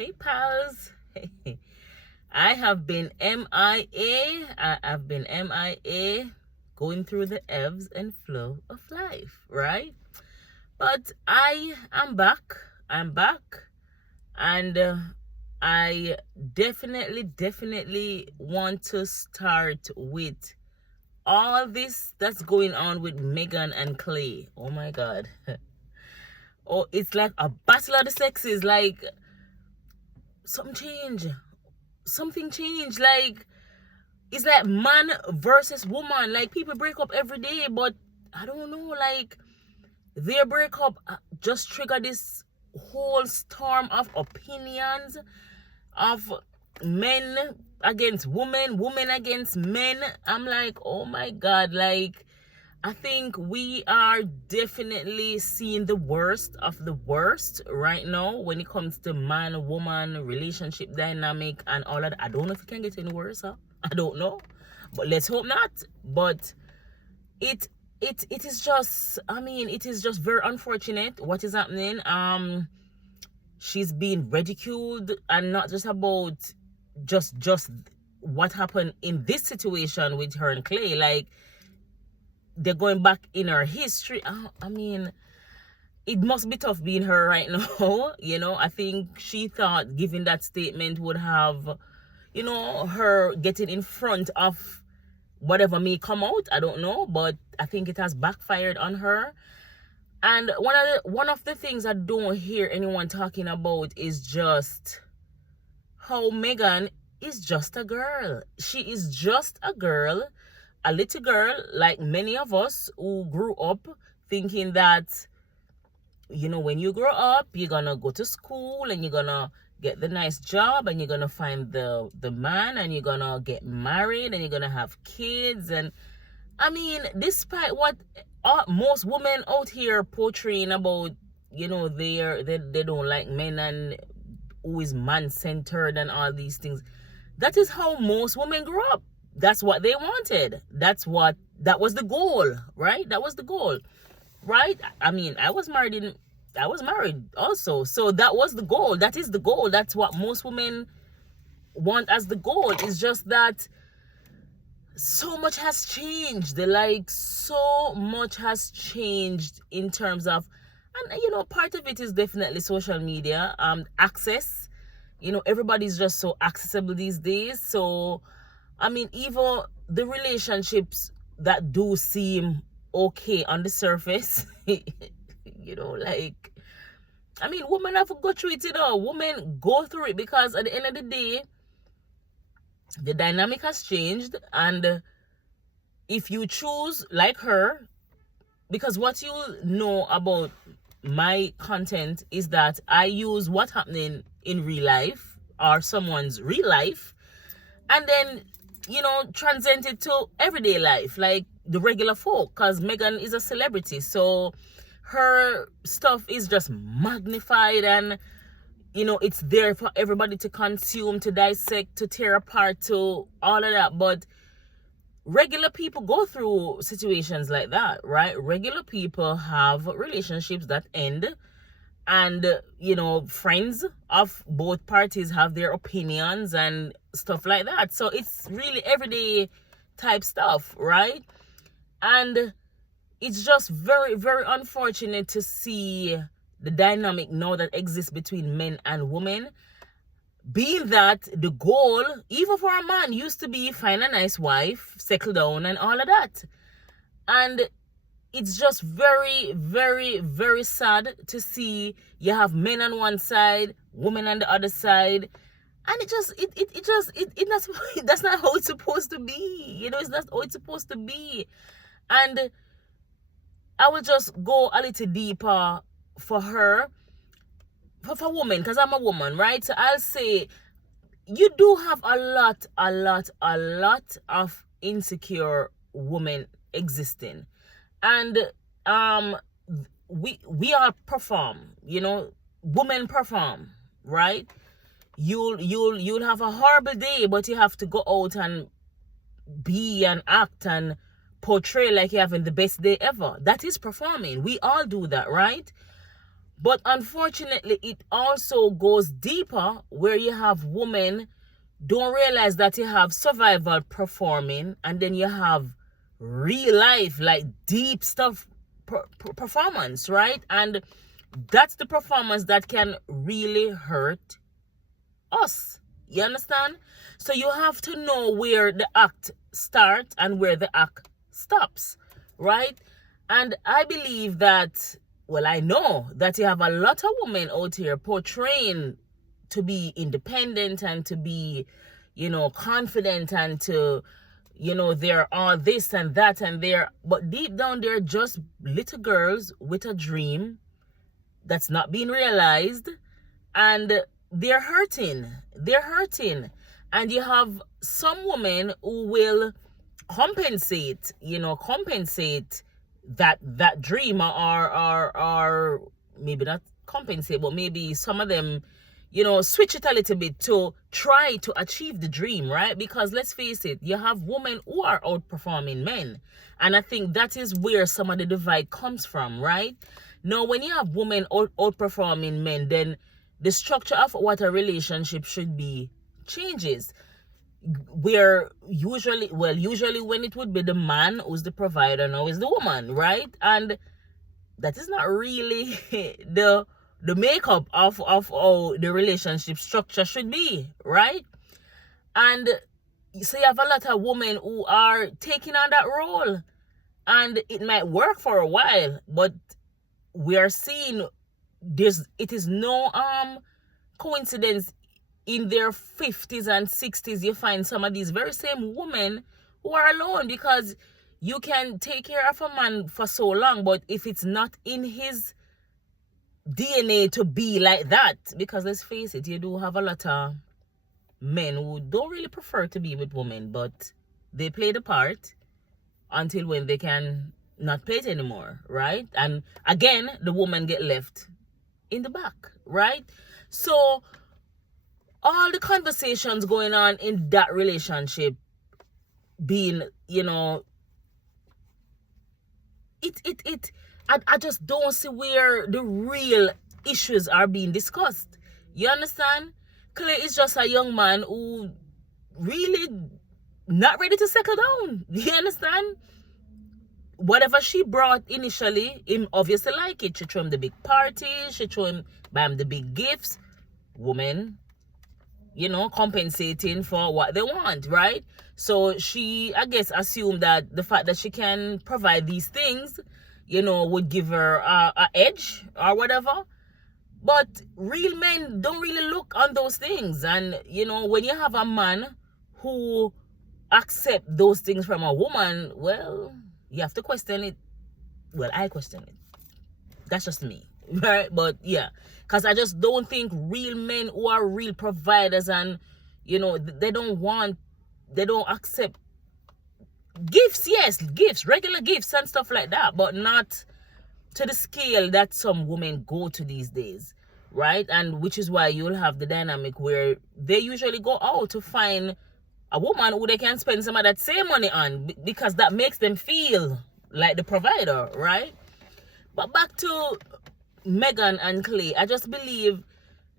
Hey pals. I have been MIA. I've been MIA, going through the ebbs and flow of life, right? But I am back. I'm back. And I definitely want to start with all this that's going on with Megan and Klay. Oh my God. Oh, it's like a battle of the sexes. Like, something changed. Like, it's like man versus woman. Like, people break up every day, but I don't know, like, their breakup just triggered this whole storm of opinions of men against women against men. I'm like, oh my God, like, I think we are definitely seeing the worst of the worst right now when it comes to man-woman relationship dynamic and all that. I don't know if it can get any worse, huh? I don't know, but let's hope not. But it is just, I mean, it is just very unfortunate what is happening. She's being ridiculed, and not just about just what happened in this situation with her and Klay. Like, they're going back in her history. I mean, it must be tough being her right now. You know, I think she thought giving that statement would have, you know, her getting in front of whatever may come out. I don't know, but I think it has backfired on her. And one of the things I don't hear anyone talking about is just how Megan is just a girl. She is just a girl, a little girl, like many of us who grew up thinking that, you know, when you grow up, you're gonna go to school and you're gonna get the nice job and you're gonna find the man and you're gonna get married and you're gonna have kids. And I mean, despite what most women out here portraying about, you know, they don't like men and who is man-centered and all these things, that is how most women grew up. That's what they wanted. That was the goal, right? That was the goal, right? I mean, I was married also. So that was the goal. That is the goal. That's what most women want as the goal. It's just that so much has changed. Like, so much has changed in terms of, and you know, part of it is definitely social media, access. You know, everybody's just so accessible these days. So I mean, even the relationships that do seem okay on the surface, you know, like, I mean, women have to go through it, you know. Women go through it because at the end of the day, the dynamic has changed. And if you choose like her, because what you know about my content is that I use what's happening in real life or someone's real life, and then, you know, transcend it to everyday life, like the regular folk, because Megan is a celebrity. So her stuff is just magnified and, you know, it's there for everybody to consume, to dissect, to tear apart, to all of that. But regular people go through situations like that, right? Regular people have relationships that end, and, you know, friends of both parties have their opinions and stuff like that. So it's really everyday type stuff, right? And it's just very unfortunate to see the dynamic now that exists between men and women, being that the goal, even for a man, used to be find a nice wife, settle down and all of that. And it's just very sad to see you have men on one side, women on the other side, and that's not how it's supposed to be. You know, it's not how it's supposed to be. And I will just go a little deeper for her, for women, because I'm a woman, right? So I'll say, you do have a lot of insecure women existing. And we all perform, you know, women perform, right? You'll have a horrible day, but you have to go out and be and act and portray like you're having the best day ever. That is performing. We all do that, right? But unfortunately, it also goes deeper where you have women don't realize that you have survival performing, and then you have real life, like deep stuff performance, right? And that's the performance that can really hurt us. You understand? So you have to know where the act starts and where the act stops, right? And I believe that, well, I know that you have a lot of women out here portraying to be independent and to be, confident and to, they're all this and that and but deep down they're just little girls with a dream that's not being realized, and they're hurting. And you have some women who will compensate that dream, or maybe not compensate, but maybe some of them, switch it a little bit to try to achieve the dream, right? Because let's face it, you have women who are outperforming men. And I think that is where some of the divide comes from, right? Now, when you have women outperforming men, then the structure of what a relationship should be changes. Where usually when it would be the man who's the provider, now is the woman, right? And that is not really the makeup of how the relationship structure should be, right? And so you have a lot of women who are taking on that role, and it might work for a while, but we are seeing it is no coincidence. In their 50s and 60s, you find some of these very same women who are alone, because you can take care of a man for so long, but if it's not in his DNA to be like that, because let's face it, you do have a lot of men who don't really prefer to be with women, but they play the part until when they can not play it anymore, right? And again, the woman get left in the back, right? So all the conversations going on in that relationship being, I just don't see where the real issues are being discussed. You understand? Klay is just a young man who really not ready to settle down. You understand? Whatever she brought initially, him obviously like it. She threw him the big party, she threw him, buy him the big gifts. Woman, compensating for what they want, right? So she, I guess, assumed that the fact that she can provide these things, would give her a edge or whatever. But real men don't really look on those things. And, when you have a man who accept those things from a woman, well, you have to question it. Well, I question it. That's just me, right? But yeah, because I just don't think real men who are real providers and, they don't accept gifts. Yes, gifts, regular gifts and stuff like that, but not to the scale that some women go to these days, right? And which is why you'll have the dynamic where they usually go out to find a woman who they can spend some of that same money on, because that makes them feel like the provider, right? But back to Megan and Klay, I just believe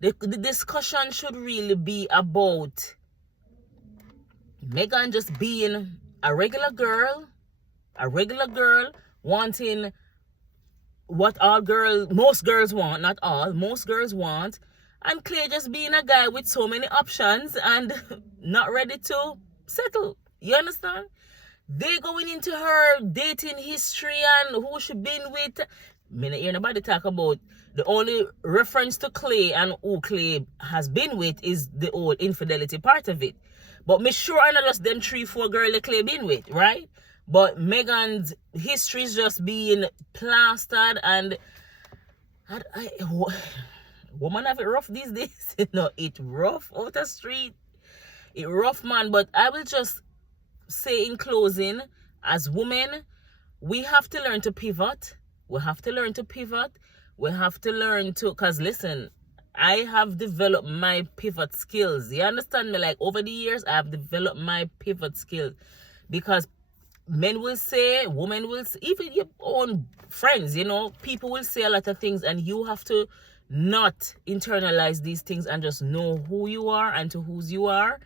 the discussion should really be about Megan just being a regular girl wanting what most girls want, not all, most girls want, and Klay just being a guy with so many options and not ready to settle. You understand? They going into her dating history and who she been with. Me not hear nobody talk about the only reference to Klay and who Klay has been with is the old infidelity part of it. But me sure I know just them 3-4 girls that Klay been with, right? But Megan's history is just being plastered, and woman have it rough these days. It rough out the street. It rough, man. But I will just say in closing, as women, we have to learn to pivot. We have to learn to, because listen, I have developed my pivot skills. You understand me? Like over the years, I have developed my pivot skills, because men will say, women will say, even your own friends, you know, people will say a lot of things, and you have to not internalize these things and just know who you are and to whose you are.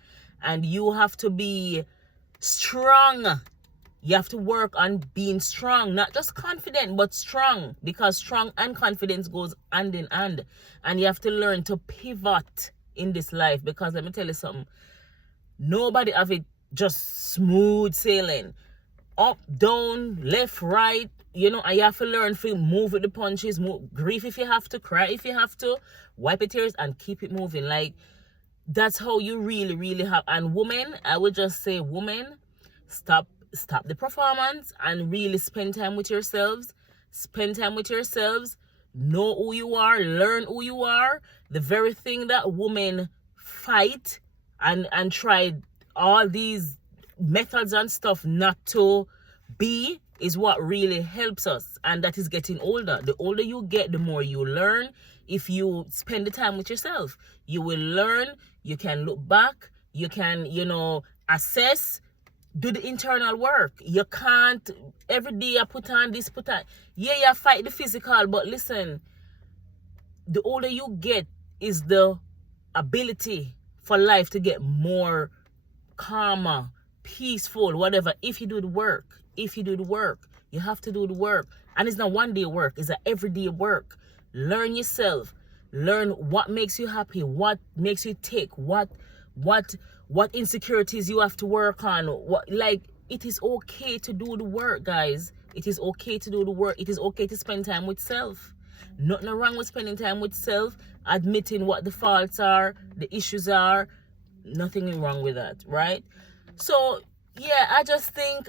And you have to be strong. You have to work on being strong, not just confident, but strong, because strong and confidence goes hand in hand. And you have to learn to pivot in this life, because let me tell you something, nobody have it just smooth sailing, up, down, left, right, you know. And you have to learn to move with the punches, grieve if you have to, cry if you have to, wipe your tears and keep it moving. Like, that's how you really, really have. And women, I would just say, women, stop the performance and really spend time with yourselves. Spend time with yourselves. Know who you are. Learn who you are. The very thing that women fight and try all these methods and stuff not to be is what really helps us. And that is getting older. The older you get, the more you learn. If you spend the time with yourself, you will learn. You can look back. You can, you know, assess. Do the internal work. You can't every day you put on this, put on. Yeah, you fight the physical, but listen, the older you get is the ability for life to get more calmer, peaceful, whatever. If you do the work, you have to do the work. And it's not one day work, it's an everyday work. Learn yourself. Learn what makes you happy, what makes you tick, what insecurities you have to work on. Like, it is okay to do the work, guys. It is okay to do the work. It is okay to spend time with self. Nothing wrong with spending time with self, admitting what the faults are, the issues are. Nothing wrong with that, right? So yeah, I just think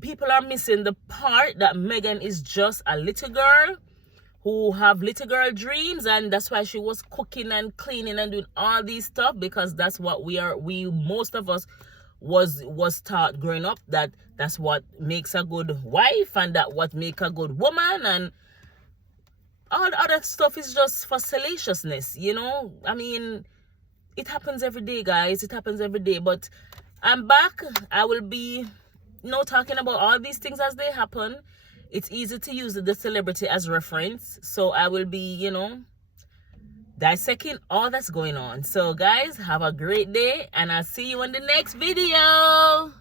people are missing the part that Megan is just a little girl who have little girl dreams, and that's why she was cooking and cleaning and doing all these stuff, because that's what most of us was taught growing up, that's what makes a good wife, and that what make a good woman, and all the other stuff is just for salaciousness, you know. I mean, it happens every day, guys. It happens every day. But I'm back. I will be, you know, talking about all these things as they happen. It's easy to use the celebrity as reference. So I will be, you know, dissecting all that's going on. So guys, have a great day, and I'll see you in the next video.